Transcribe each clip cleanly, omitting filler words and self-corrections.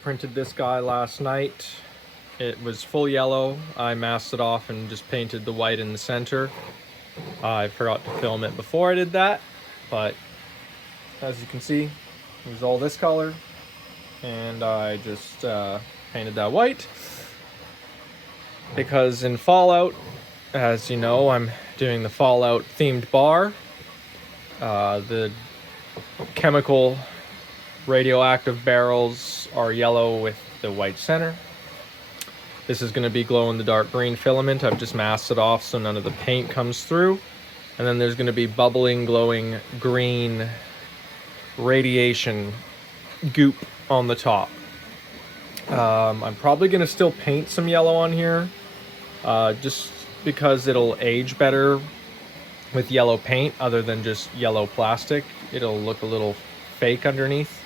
Printed this guy last night. It was full yellow. I masked it off and just painted the white in the center. I forgot to film it before I did that, but as you can see, it was all this color, and I just painted that white because in Fallout, as you know, I'm doing the Fallout themed bar. The chemical radioactive barrels are yellow with the white center. This is going to be glow in the dark green filament. I've just masked it off so none of the paint comes through. And then there's going to be bubbling, glowing green radiation goop on the top. I'm probably going to still paint some yellow on here, just because it'll age better with yellow paint other than just yellow plastic. It'll look a little fake underneath.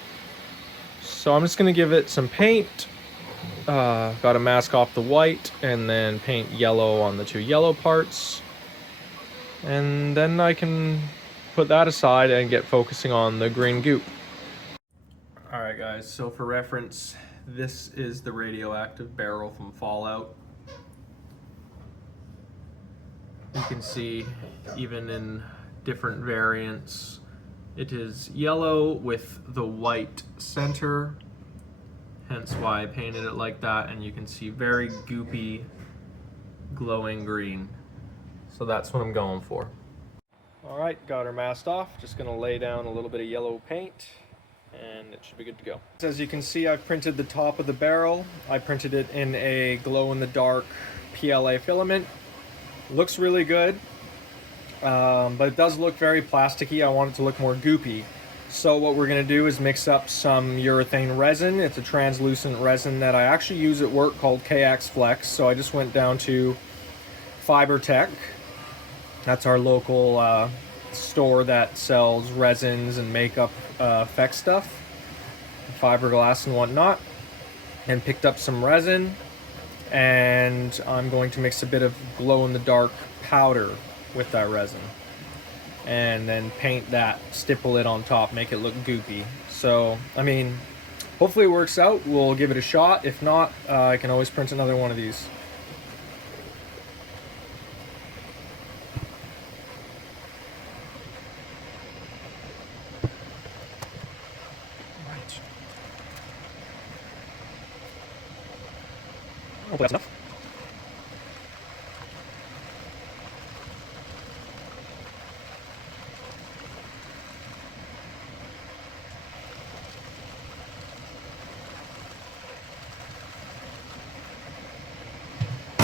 So I'm just going to give it some paint. Got to mask off the white and then paint yellow on the two yellow parts. And then I can put that aside and get focusing on the green goop. Alright guys, so for reference, this is the radioactive barrel from Fallout. You can see, even in different variants, it is yellow with the white center, hence why I painted it like that, and you can see very goopy, glowing green. So that's what I'm going for. Alright, got her masked off. Just gonna lay down a little bit of yellow paint, and it should be good to go. As you can see, I've printed the top of the barrel. I printed it in a glow-in-the-dark PLA filament. Looks really good. But it does look very plasticky. I want it to look more goopy. So what we're going to do is mix up some urethane resin. It's a translucent resin that I actually use at work called KX Flex. So I just went down to Fibertech. That's our local store that sells resins and makeup effect stuff, fiberglass and whatnot, and picked up some resin. And I'm going to mix a bit of glow-in-the-dark powder with that resin, and then paint that, stipple it on top, make it look goopy. So, I mean, hopefully it works out. We'll give it a shot. If not, I can always print another one of these. Right. Hopefully that's enough.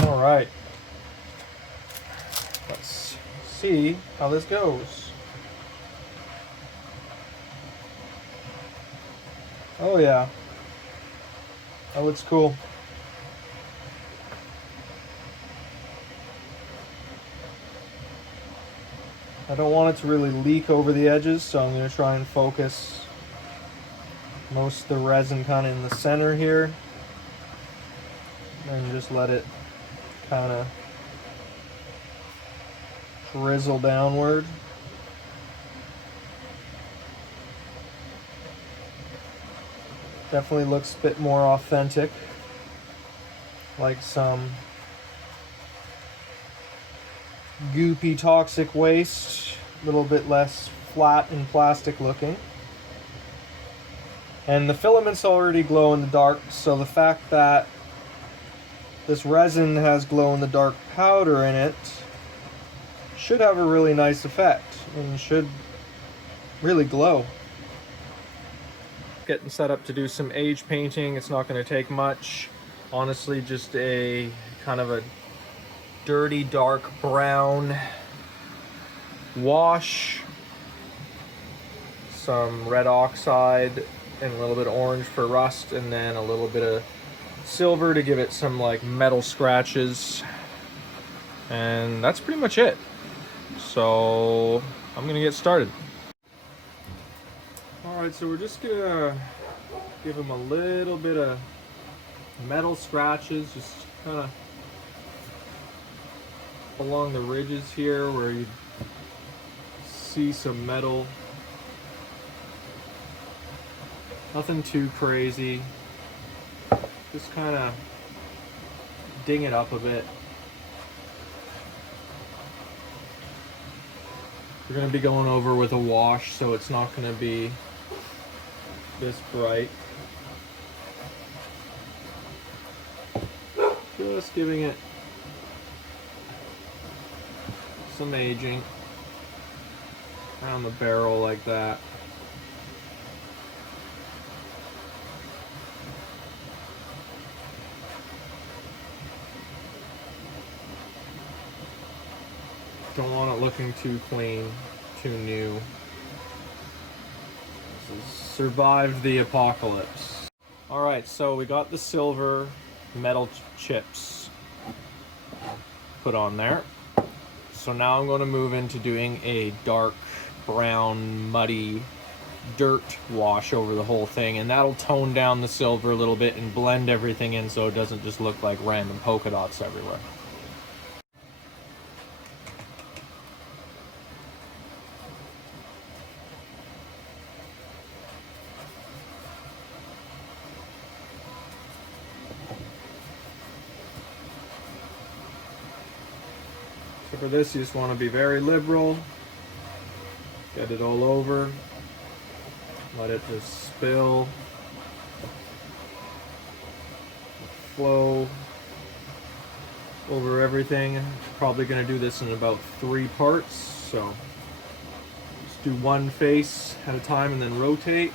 All right, let's see how this goes. Oh yeah, that looks cool. I don't want it to really leak over the edges, so I'm going to try and focus most of the resin kind of in the center here, and just let it kind of drizzle downward. Definitely looks a bit more authentic, like some goopy toxic waste, a little bit less flat and plastic looking. And the filament's already glow in the dark, so the fact that this resin has glow-in-the-dark powder in it should have a really nice effect and should really glow. Getting set up to do some age painting. It's not going to take much. Honestly, just a kind of a dirty dark brown wash, some red oxide and a little bit of orange for rust, and then a little bit of silver to give it some like metal scratches, and that's pretty much it. So I'm gonna get started. Alright, so we're just gonna give them a little bit of metal scratches, just kind of along the ridges here where you see some metal. Nothing too crazy. Just kind of ding it up a bit. We're going to be going over with a wash, so it's not going to be this bright. Just giving it some aging around the barrel like that. Don't want it looking too clean, too new. This has survived the apocalypse. All right, so we got the silver metal chips put on there. So now I'm going to move into doing a dark brown, muddy dirt wash over the whole thing, and that'll tone down the silver a little bit and blend everything in so it doesn't just look like random polka dots everywhere. So for this, you just want to be very liberal, get it all over, let it just spill, flow over everything. Probably going to do this in about 3 parts, so just do one face at a time and then rotate.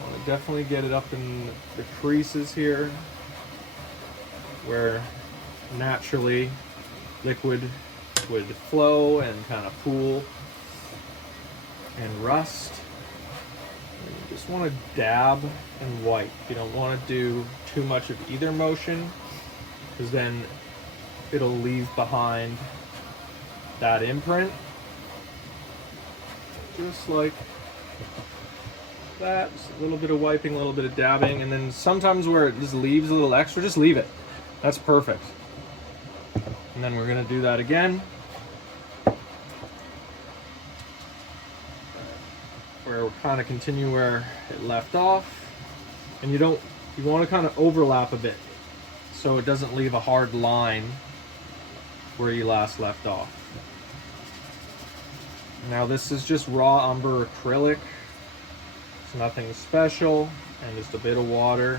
Want to definitely get it up in the creases here, where naturally liquid would flow and kind of pool and rust. And you just want to dab and wipe. You don't want to do too much of either motion, because then it'll leave behind that imprint. Just like that. Just a little bit of wiping, a little bit of dabbing, and then sometimes where it just leaves a little extra, just leave it. That's perfect. And then we're going to do that again, where we'll kind of continue where it left off. And you want to kind of overlap a bit so it doesn't leave a hard line where you last left off. Now this is just raw umber acrylic. It's nothing special, and just a bit of water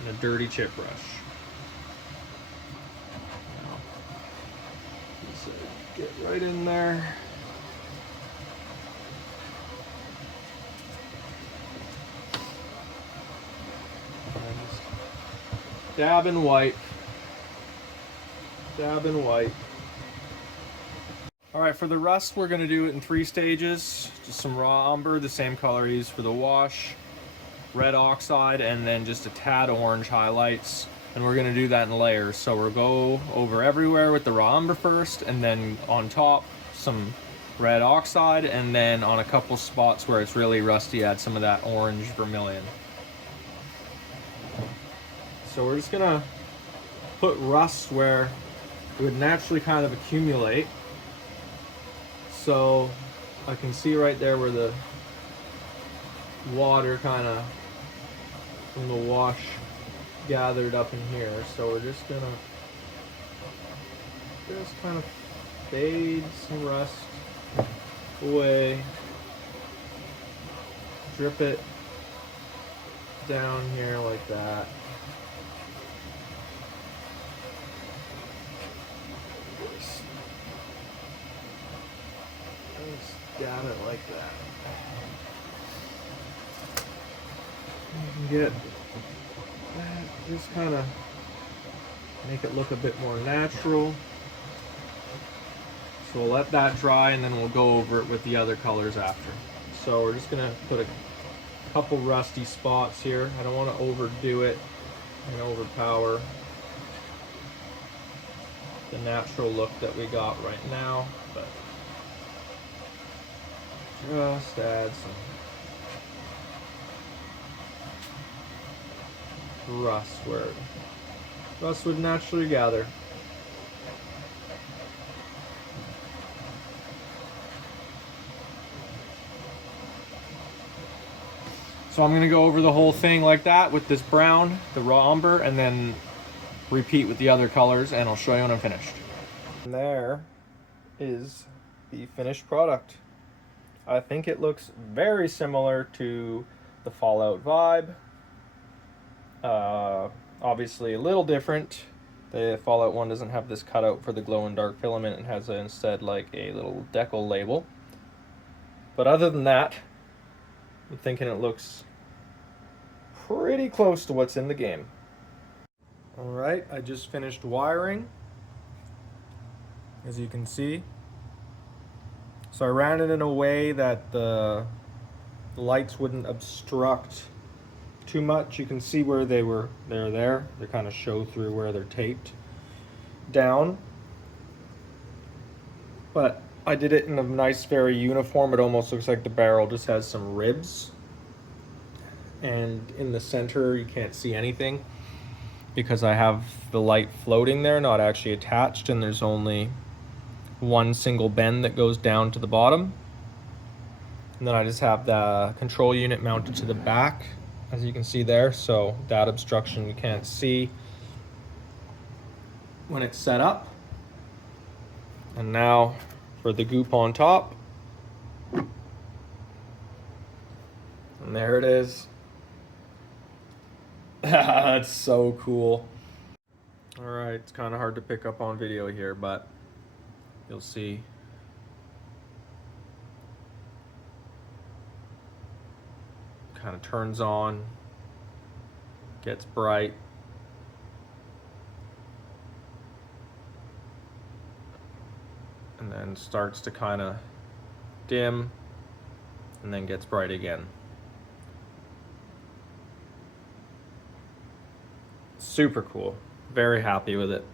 and a dirty chip brush. Get right in there. And just dab and wipe. Dab and wipe. All right, for the rust, we're going to do it in 3 stages. Just some raw umber, the same color I used for the wash, red oxide, and then just a tad orange highlights. And we're going to do that in layers. So we'll go over everywhere with the raw umber first, and then on top some red oxide, and then on a couple spots where it's really rusty, add some of that orange vermilion. So we're just going to put rust where it would naturally kind of accumulate. So I can see right there where the water kind of from the wash gathered up in here. So we're just gonna kind of fade some rust away, drip it down here like that. Just dab it like that. You can get that, just kind of make it look a bit more natural. So we'll let that dry, and then we'll go over it with the other colors after. So we're just gonna put a couple rusty spots here. I don't want to overdo it and overpower the natural look that we got right now, but just add some rust where rust would naturally gather. So I'm gonna go over the whole thing like that with this brown, the raw umber, and then repeat with the other colors, and I'll show you when I'm finished. And there is the finished product. I think it looks very similar to the Fallout Vibe. Obviously a little different. The Fallout one doesn't have this cutout for the glow-in-dark filament. It has instead like a little decal label. But other than that, I'm thinking it looks pretty close to what's in the game. Alright, I just finished wiring, as you can see. So I ran it in a way that the lights wouldn't obstruct too much. You can see where they're there. They kind of show through where they're taped down. But I did it in a nice, very uniform. It almost looks like the barrel just has some ribs. And in the center, you can't see anything because I have the light floating there, not actually attached, and there's only one single bend that goes down to the bottom. And then I just have the control unit mounted to the back, as you can see there, so that obstruction you can't see when it's set up. And now for the goop on top. And there it is. That's so cool. All right, it's kind of hard to pick up on video here, but you'll see. Kind of turns on, gets bright, and then starts to kind of dim, and then gets bright again. Super cool. Very happy with it.